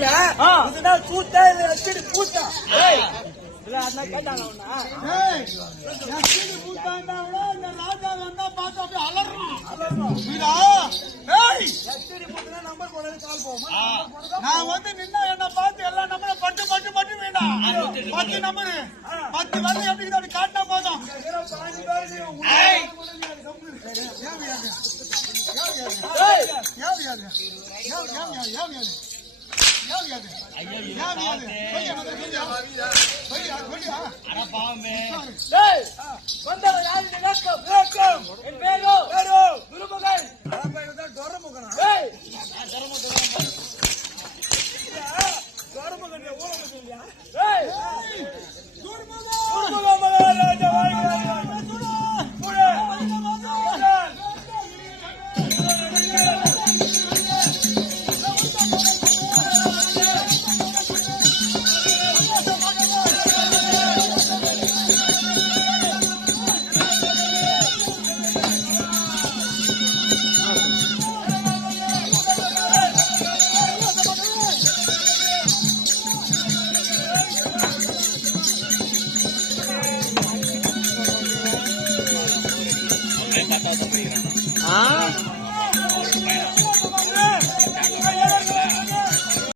கேட்டீங்களா? இதுதான் சூத்தா இல்ல எச்சடி பூத்தா? நான் வந்து நின்னா என்ன பார்த்து எல்லா நம்பரும் பட்டு பட்டு பட்டு வேண்டாம் 10 நம்பரு 10 வந்து எப்படி அப்படி காட்டினா போதும்.